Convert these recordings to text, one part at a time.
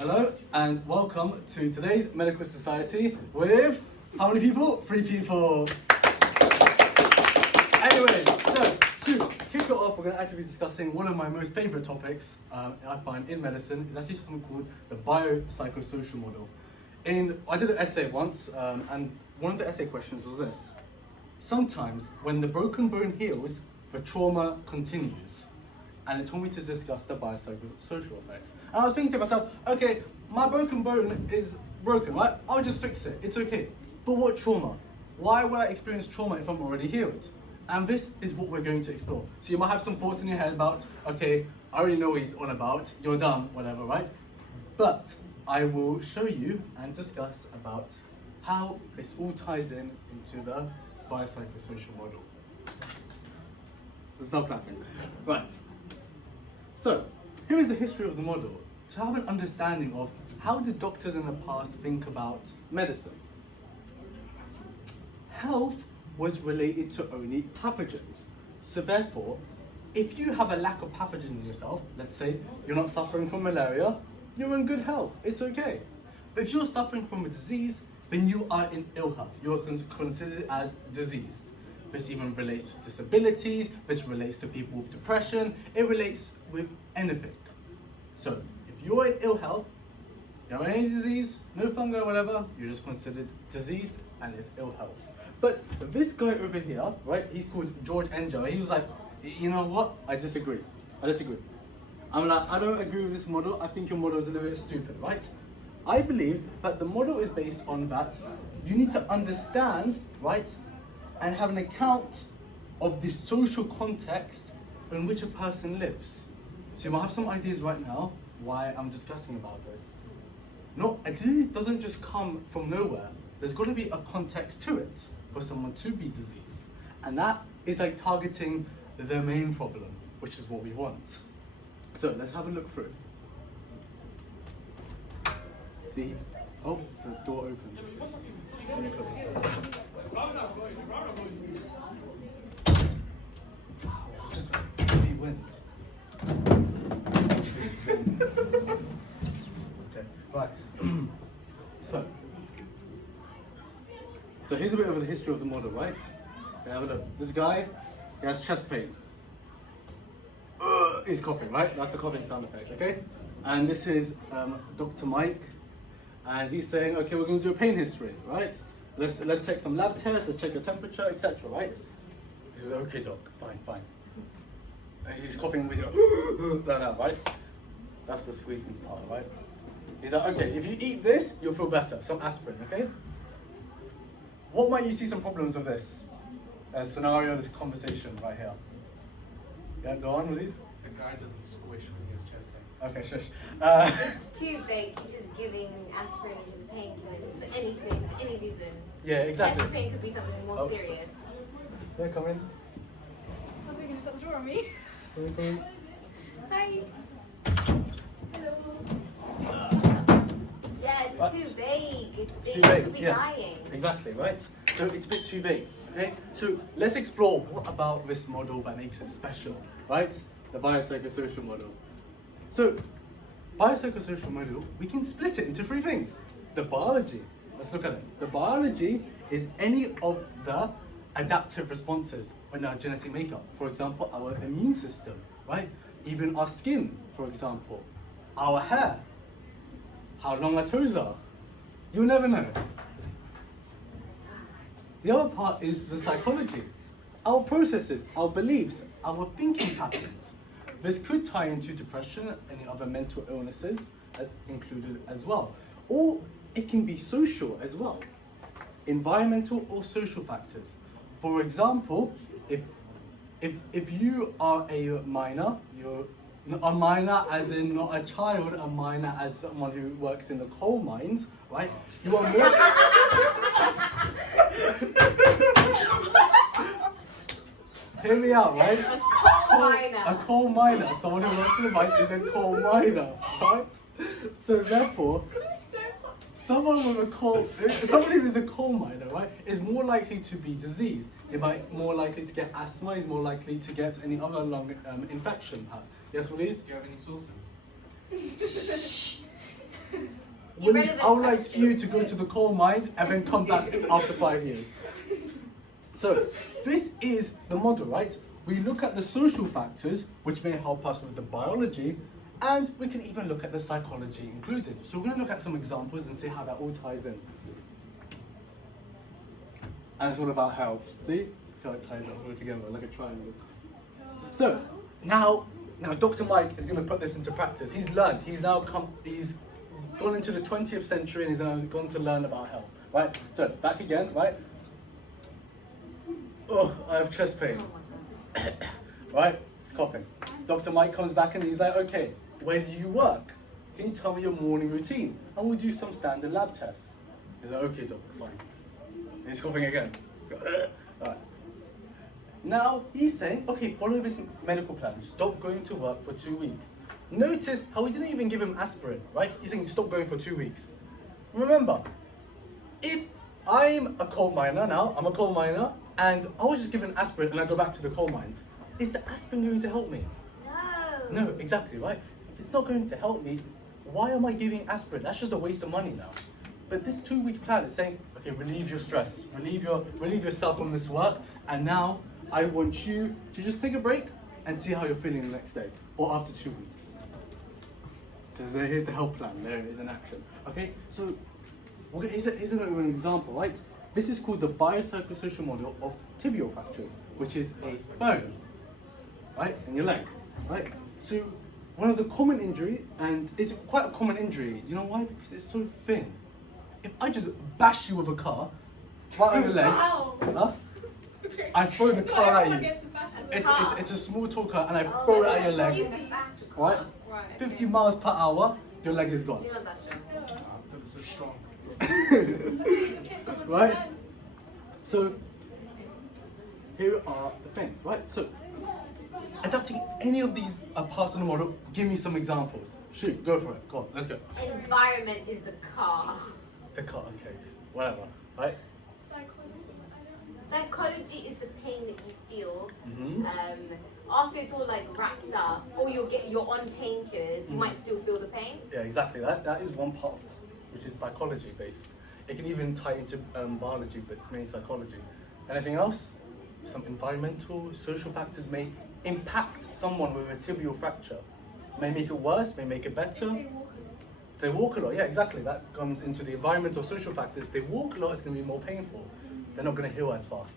Hello and welcome to today's Medical Society with how many people? 3 people. Anyway, so to kick it off, we're going to actually be discussing one of my most favourite topics I find in medicine. It's actually something called the biopsychosocial model. I did an essay once, and one of the essay questions was this: sometimes when the broken bone heals, the trauma continues. And it told me to discuss the biopsychosocial effects. And I was thinking to myself, okay, my broken bone is broken, right? I'll just fix it, it's okay. But what trauma? Why would I experience trauma if I'm already healed? And this is what we're going to explore. So you might have some thoughts in your head about, okay, I already know what he's on about, you're dumb, whatever, right? But I will show you and discuss about how this all ties into the biopsychosocial model. Stop clapping. Right. So, here is the history of the model, to have an understanding of how did doctors in the past think about medicine. Health was related to only pathogens. So therefore, if you have a lack of pathogens in yourself, let's say you're not suffering from malaria, you're in good health, it's okay. But if you're suffering from a disease, then you are in ill health. You are considered as diseased. This even relates to disabilities, this relates to people with depression, it relates with anything. So, if you're in ill health, you have any disease, no fungi, whatever, you're just considered diseased and it's ill health. But this guy over here, right, he's called George Engel, he was like, you know what, I disagree. I'm like, I don't agree with this model, I think your model is a little bit stupid, right? I believe that the model is based on that you need to understand, right, and have an account of the social context in which a person lives. So you might have some ideas right now why I'm discussing about this. No, a disease doesn't just come from nowhere. There's got to be a context to it for someone to be diseased. And that is like targeting the main problem, which is what we want. So let's have a look through. See? Oh, the door opens. Let me close the door. This is a heavy wind. Okay, right. So here's a bit of the history of the model, right? Okay, have a look. This guy, he has chest pain. He's coughing, right? That's the coughing sound effect, okay? And this is Dr. Mike, and he's saying, okay, we're going to do a pain history, right? Let's check some lab tests, let's check your temperature, etc., right? He says, okay, doc, fine. And he's coughing with your like, right? That's the squeezing part, right? He's like, okay, if you eat this, you'll feel better. Some aspirin, okay? What might you see some problems with this scenario, this conversation right here? Yeah, go on, Walid. The guy doesn't squish when he has chest pain. Okay, shush. It's too vague. He's just giving aspirin, which is a painkiller, just for anything, for any reason. Yeah, exactly. Chest pain could be something more serious. Yeah, come in. I think you can shut the door on me. Come in. Hi. Hello. Yeah, it's too vague. It's too vague. vague, Could be yeah. dying. Exactly, right? So it's a bit too vague, okay? So let's explore what about this model that makes it special, right? The biopsychosocial model. So, biopsychosocial model, we can split it into 3 things. The biology, let's look at it. The biology is any of the adaptive responses in our genetic makeup. For example, our immune system, right? Even our skin, for example. Our hair. How long our toes are. You'll never know. The other part is the psychology. Our processes, our beliefs, our thinking patterns. This could tie into depression and any other mental illnesses included as well. Or it can be social as well. Environmental or social factors. For example, if you are a minor, you're a minor as in not a child, a minor as someone who works in the coal mines, right? You are more... Hear me out, right? A coal miner. A coal miner. Someone who works in the mine is a coal miner, right? So therefore, someone who is a coal miner, right, is more likely to be diseased. They might more likely to get asthma. Is more likely to get any other lung infection. Yes, Walid? Do you have any sources? Irrelevant I would like question. you to go to the coal mines and then come back after 5 years. So, this is the model, right? We look at the social factors, which may help us with the biology, and we can even look at the psychology included. So we're going to look at some examples and see how that all ties in. And it's all about health. See? How it ties it all together like a triangle. So, now Dr. Mike is going to put this into practice. He's learned. He's gone into the 20th century and he's now gone to learn about health. Right? So, back again, right? Oh, I have chest pain. Right? It's coughing. Dr. Mike comes back and he's like, okay, where do you work? Can you tell me your morning routine? And we'll do some standard lab tests. He's like, okay, doc, fine. And he's coughing again. Alright. Now he's saying, okay, follow this medical plan. Stop going to work for 2 weeks. Notice how we didn't even give him aspirin, right? He's saying stop going for 2 weeks. Remember, if I'm a coal miner now, I'm a coal miner, and I was just given aspirin and I go back to the coal mines, is the aspirin going to help me? No. No, exactly, right? If it's not going to help me, why am I giving aspirin? That's just a waste of money now. But this 2 week plan is saying, okay, relieve your stress, relieve yourself from this work, and now I want you to just take a break and see how you're feeling the next day, or after 2 weeks. So here's the health plan, there it is in action. Okay, so here's an example, right? This is called the biopsychosocial model of tibial fractures, which is a bone, right, in your leg, right? So one of the common injury, and it's quite a common injury, you know why? Because it's so thin. If I just bash you with a car, right on your leg, Wow. huh? I throw the car at you. It's a small tall car and I throw it at your leg, Easy. right? 50 miles per hour, your leg is gone. You're not that strong. Abdullah is so strong. Right? So, here are the things, right? So, adapting any of these parts of the model, give me some examples. Shoot, go for it. Go on, let's go. Environment is the car. The car, okay. Whatever, right? Psychology is the pain that you feel. Mhm. After it's all like wrapped up, or you're on painkillers, you might still feel the pain. Yeah, exactly. That is one part, which is psychology based. It can even tie into biology, but it's mainly psychology. Anything else? Some environmental, social factors may impact someone with a tibial fracture. May make it worse, may make it better. They walk a lot, yeah, exactly. That comes into the environmental, social factors. If they walk a lot, it's going to be more painful. They're not going to heal as fast.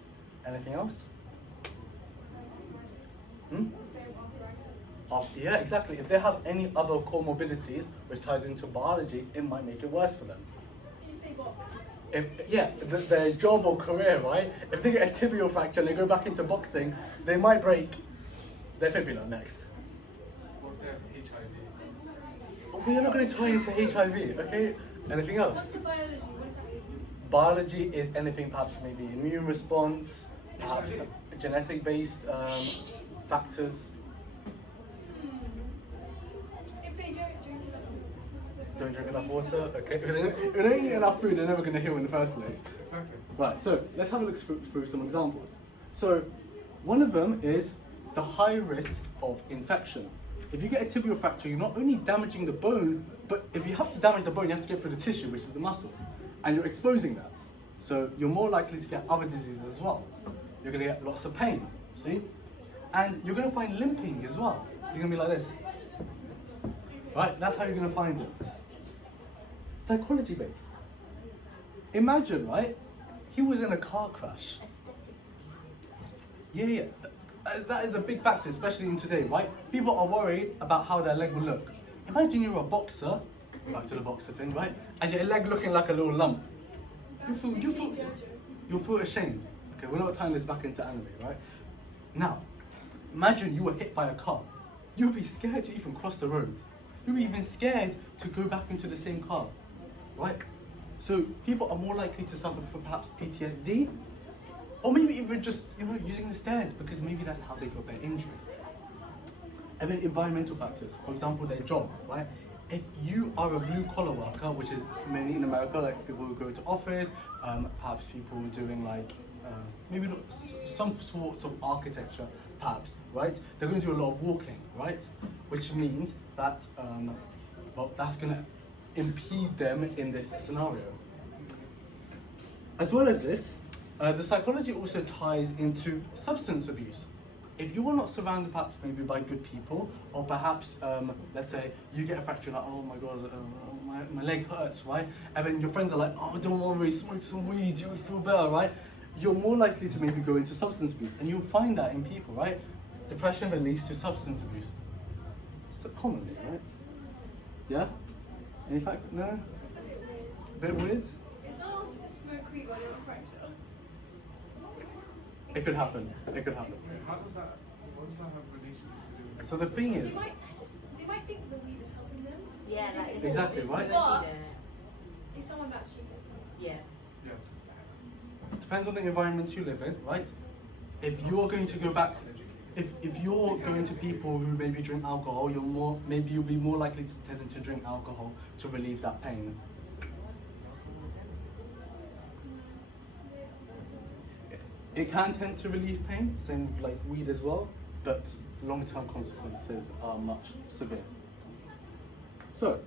Anything else? Yeah, exactly. If they have any other comorbidities, which ties into biology, it might make it worse for them. Their job or career, right? If they get a tibial fracture and they go back into boxing, they might break their fibula next. What if they have HIV? We're not going to tie into HIV, okay? Anything else? What's the biology? What does that mean? Biology is anything perhaps maybe immune response, perhaps genetic-based factors. If they Don't drink enough water, okay? If they don't eat enough food, they're never going to heal in the first place. Exactly. Right, so let's have a look through some examples. So one of them is the high risk of infection. If you get a tibial fracture, you're not only damaging the bone, but if you have to damage the bone, you have to get through the tissue, which is the muscles, and you're exposing that. So you're more likely to get other diseases as well. You're going to get lots of pain, see? And you're going to find limping as well. You're going to be like this. Right, that's how you're going to find it. Psychology based. Imagine, right? He was in a car crash. Yeah. That is a big factor, especially in today, right? People are worried about how their leg will look. Imagine you're a boxer, back to the boxer thing, right? And your leg looking like a little lump. You'll feel ashamed. Okay, we're not tying this back into anime, right? Now, imagine you were hit by a car. You'd be scared to even cross the road. You'd be even scared to go back into the same car, right? So people are more likely to suffer from perhaps PTSD, or maybe even just, using the stairs, because maybe that's how they got their injury. And then environmental factors, for example, their job, right? If you are a blue-collar worker, which is mainly in America, like people who go to office, perhaps people doing maybe not some sorts of architecture, perhaps, right? They're going to do a lot of walking, right? Which means that, that's going to impede them in this scenario. As well as this, the psychology also ties into substance abuse. If you are not surrounded perhaps maybe by good people, or perhaps, let's say, you get a fracture, like, oh my god, my leg hurts, right? And then your friends are like, oh, don't worry, smoke some weed, you'll feel better, right? You're more likely to maybe go into substance abuse, and you'll find that in people, right? Depression that leads to substance abuse. So commonly, right? Yeah? Any fact? No? It's a bit weird. Bit weird? If someone wants to just smoke weed while you're on fracture. It could happen. It could happen. Wait, what does that have relations to do with So the thing is, They might think the weed is helping them. Yeah, like it's Exactly, it's right? good, But is someone that stupid? yes. Yes. depends on the environment you live in, right? If you're going to go back, if you're going to people who maybe drink alcohol, you'll be more likely to tend to drink alcohol to relieve that pain. It can tend to relieve pain, same with like weed as well, but long-term consequences are much severe. So,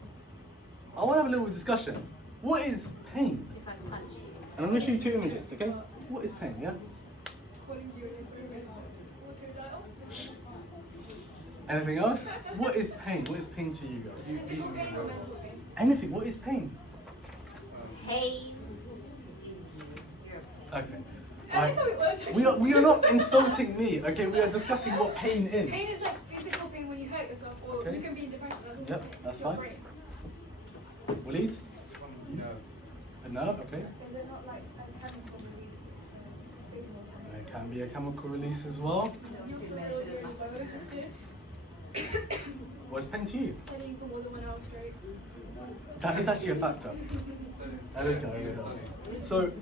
I want to have a little discussion. What is pain? If I punch you. And I'm going to show you 2 images, okay? What is pain, yeah? Calling you an influence auto dial. Anything else? What is pain? What is pain to you guys? Physical pain or mental pain? Anything, what is pain? Pain is you. You're a Okay. I don't know what words We are not insulting me, okay? We are discussing what pain is. Pain is like physical pain when you hurt yourself, or Okay. you can be in depression. That's also Yep, pain. that's Your fine. brain. Waleed? Some nerve. A nerve, okay? Is it not like a chemical release signal or something? It can be a chemical release as well. Your biologists too. What's pain to you? Studying for more than 1 hour straight. That is actually a factor. That is going on. So,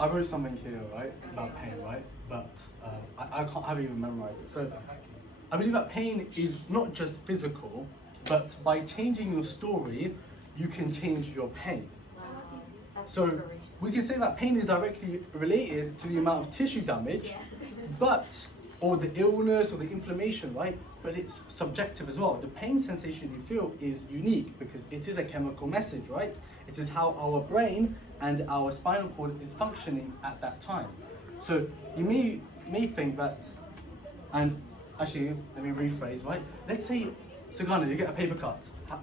I wrote something here, right, about pain, right? But I haven't even memorized it. So, I believe that pain is not just physical, but by changing your story, you can change your pain. wow. That's So, inspiration. we can say that pain is directly related to the amount of tissue damage, Yeah. or the illness or the inflammation, right? But it's subjective as well. The pain sensation you feel is unique because it is a chemical message, right? It is how our brain and our spinal cord is functioning at that time. So you may think that, and actually, let me rephrase, right? Let's say, Sugana, you get a paper cut. Yeah.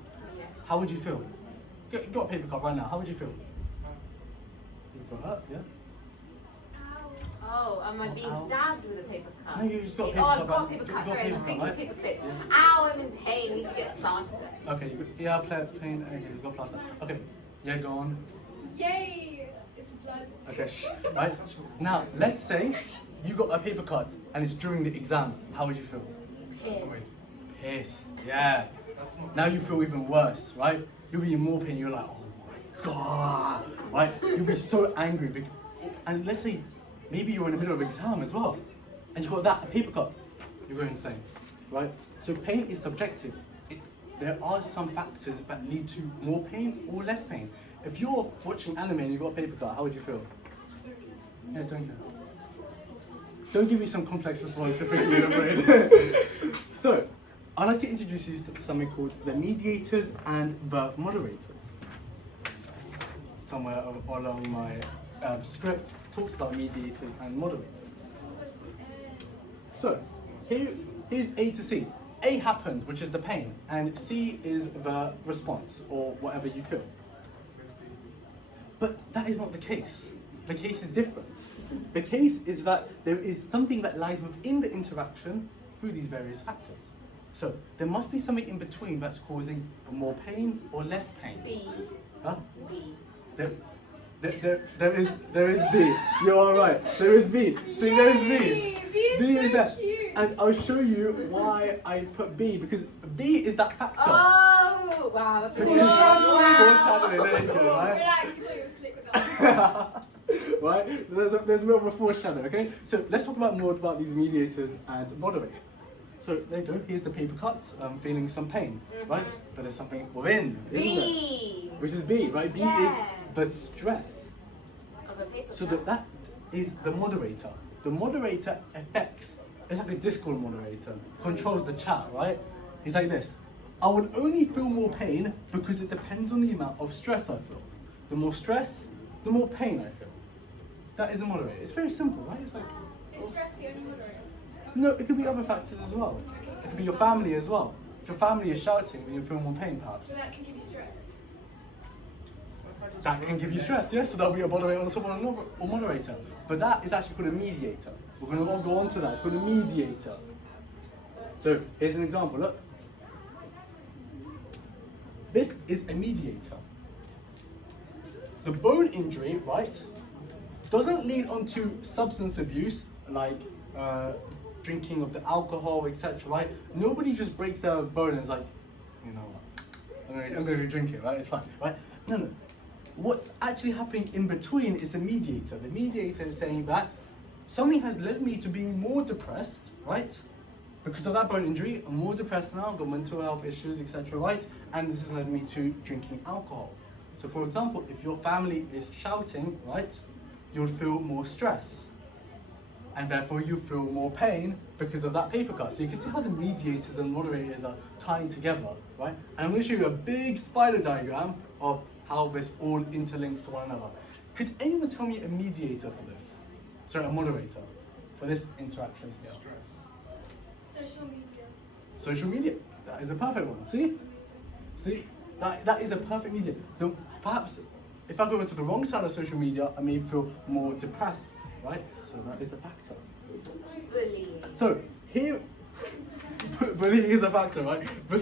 How would you feel? You got a paper cut right now, how would you feel? You feel hurt, yeah? Oh, am I being Ow. stabbed with a paper cut? No, you just got a paper Oh, I've cut, got a right? paper You cut, got a sorry, paper I'm cut, thinking right? paper clip. Ow, I'm in pain, I need to get a plaster. Okay, yeah, pain, okay, you got plaster. Okay, yeah, go on. Yay! It's blood. Okay, right? Now, let's say you got a paper cut and it's during the exam. How would you feel? Pissed, yeah. That's not. Now you feel even worse, right? You'll be in more pain, you're like, oh my god, right? You'll be so angry. And let's say maybe you're in the middle of exam as well, and you got that paper cut, you go insane, right? So pain is subjective. There are some factors that lead to more pain or less pain. If you're watching anime and you got a paper cut, how would you feel? Yeah, don't give me some complex response to think you're brain. So, I'd like to introduce you to something called the mediators and the moderators. Somewhere along my script talks about mediators and moderators. So, here's A to C. A happens, which is the pain, and C is the response, or whatever you feel. But that is not the case. The case is different. The case is that there is something that lies within the interaction through these various factors. So there must be something in between that's causing more pain or less pain. B. Huh? B. There is B. You are right. There is B. See, there is B. B is so that. cute. And I'll show you why I put B, because B is that factor. Oh, wow, that's Because wow. foreshadowing, there you go, right? Relax, you thought you were slick with that. Right? There's a bit of a foreshadow, okay? So let's talk more about these mediators and moderators. So there you go, here's the paper cut, feeling some pain, right? But there's something within, isn't B. there? Which is B, right? B Yeah. is the stress. Of a paper So cut. that is the moderator. The moderator affects, it's like a Discord moderator, controls the chat, right? He's like this. I would only feel more pain because it depends on the amount of stress I feel. The more stress, the more pain I feel. That is a moderator. It's very simple, right? It's like, Is stress the only moderator? no, it could be other factors as well. It could be your family as well. If your family is shouting, then you feel more pain perhaps. So that can give you stress. That can give you stress, yes, so that'll be a moderator on top of another or moderator. But that is actually called a mediator. We're going to all go on to that. It's called a mediator. So here's an example, look. This is a mediator. The bone injury, right, doesn't lead on to substance abuse, like drinking of the alcohol, etc., right? Nobody just breaks their bone and is like, you know what, I'm going to drink it, right? It's fine, right? No. What's actually happening in between is the mediator. The mediator is saying that something has led me to being more depressed, right? Because of that bone injury, I'm more depressed now, I've got mental health issues, etc., right? And this has led me to drinking alcohol. So for example, if your family is shouting, right, you'll feel more stress. And therefore you feel more pain because of that paper cut. So you can see how the mediators and moderators are tying together, right? And I'm going to show you a big spider diagram of how this all interlinks to one another. Could anyone tell me a mediator for this? Sorry, a moderator for this interaction here? Stress. Social media. Social media. That is a perfect one. See? That is a perfect mediator. Perhaps if I go into the wrong side of social media, I may feel more depressed, right? So that is a factor. Bullying. So here, bullying is a factor, right? But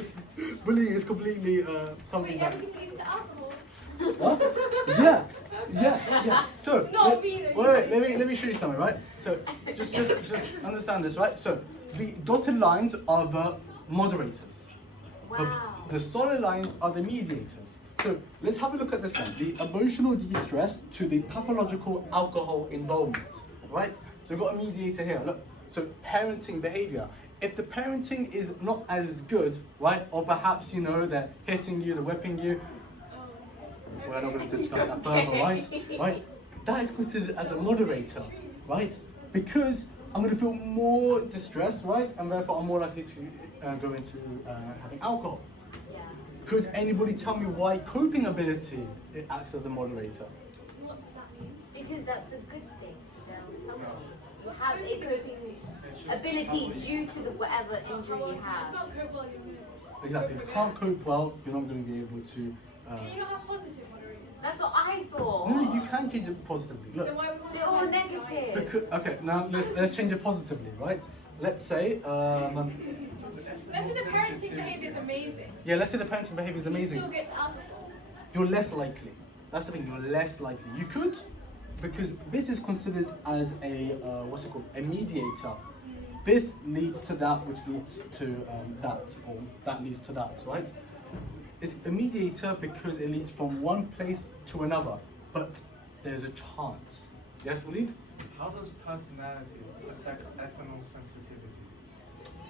bullying is completely something Wait, that. everything leads to alcohol. What? Yeah. So Not me, though. wait, let me show you something, right? So just understand this, right? So the dotted lines are the moderators. Wow. The solid lines are the mediators. So let's have a look at this one. The emotional distress to the pathological alcohol involvement, right? So we've got a mediator here, look. So parenting behavior. If the parenting is not as good, right? Or perhaps, you know, they're hitting you, they're whipping you. We're not going to discuss that further, right? That is considered as a moderator, right? Because I'm going to feel more distressed, right? And therefore I'm more likely to go into having alcohol. Yeah. Could anybody tell me why coping ability it acts as a moderator? What does that mean? Because that's a good thing, you know. You have a coping ability due to the whatever injury you have. If you can't cope well, you're gonna- Exactly. If you can't cope well, you're not going to be able to. Can you not have positive moderators? That's what I thought. No, you can change it positively. Look. Then why we They're all negative. Because, okay, now let's change it positively, right? Let's say, Let's say the parenting behavior is amazing. yeah, let's say the parenting behavior is You amazing. still get to alcohol. You're less likely. That's the thing. You're less likely. You could, because this is considered as a what's it called? A mediator. This leads to that, which leads to that, or that leads to that, right? It's a mediator because it leads from one place to another, but there's a chance. Yes, Walid? How does personality affect ethanol sensitivity?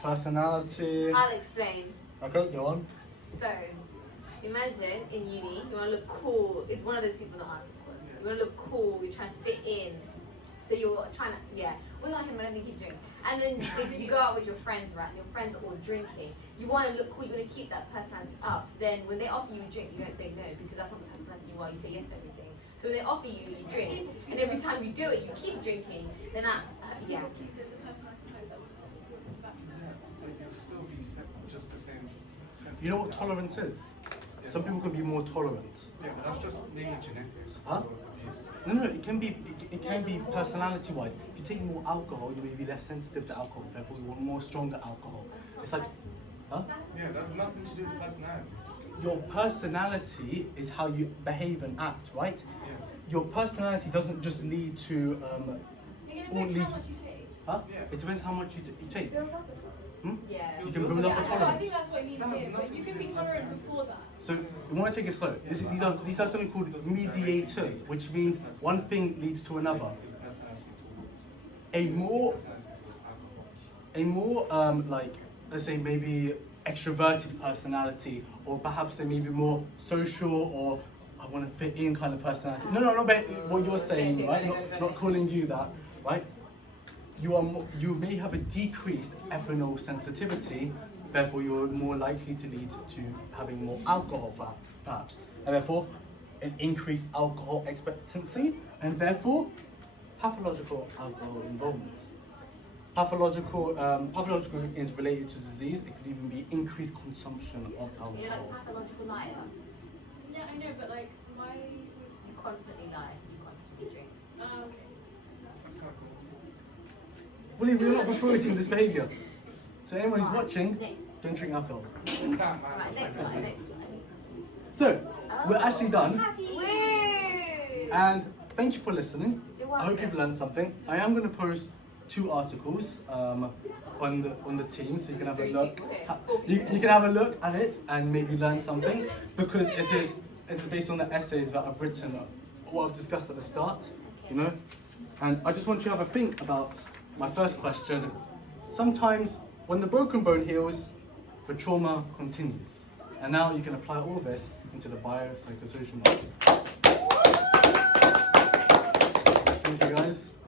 Personality. I'll explain. Okay, go on. So, imagine in uni, you want to look cool. It's one of those people, not us, of course. You want to look cool, you're trying to fit in. So you're trying to, yeah. Well, not him, I don't think he drinks. And then if you go out with your friends, right, and your friends are all drinking, you want to look cool, you want to keep that personality up. So then when they offer you a drink, you don't say no, because that's not the type of person you are. You say yes to everything. So when they offer you, you drink. And every time you do it, you keep drinking. Then that, yeah. People keep as a personality type that would influence back. But you'll still be just the same. You know what tolerance is? Some people can be more tolerant. Yeah, but that's just mainly genetics. Huh? or abuse. No, it can be personality-wise. If you take more alcohol, you may be less sensitive to alcohol. Therefore, you want more stronger alcohol. It's like, huh? Yeah, that's nothing to do with personality. Your personality is how you behave and act, right? Yes. Your personality doesn't just lead to It all depends lead. how much you take. Huh? Yeah. It depends how much you take. Hmm? Yeah. You can build up a Yeah, so I tolerance. think that's what it means here. But you can be tolerant before that. So you want to take it slow. These are something called mediators, which means one thing leads to another. Personality towards A more alcohol. like, let's say maybe extroverted personality, or perhaps they may be more social or I want to fit in kind of personality. No, not what you're saying, right? Not calling you that, right? You may have a decreased ethanol sensitivity Therefore, you're more likely to lead to having more alcohol, perhaps, and therefore an increased alcohol expectancy, and therefore pathological alcohol involvement. Pathological is related to disease. It could even be increased consumption of alcohol. You're like a pathological liar. Yeah, I know, but like, why? You constantly lie. You constantly drink. Oh, okay. That's kind of cool. William, we're not promoting this behaviour. So anyone who's Right, watching, next. don't drink alcohol. Damn, man. Right, next slide, next slide. So, we're actually done. Woo! And thank you for listening. You're I hope welcome. you've learned something. I am going to post 2 articles on the team, so you can have a 3 look. people, okay. 4 You people. can have a look at it and maybe learn something, because it's based on the essays that I've written, what I've discussed at the start, you know. And I just want you to have a think about my first question. Sometimes when the broken bone heals, the trauma continues. And now you can apply all this into the biopsychosocial model.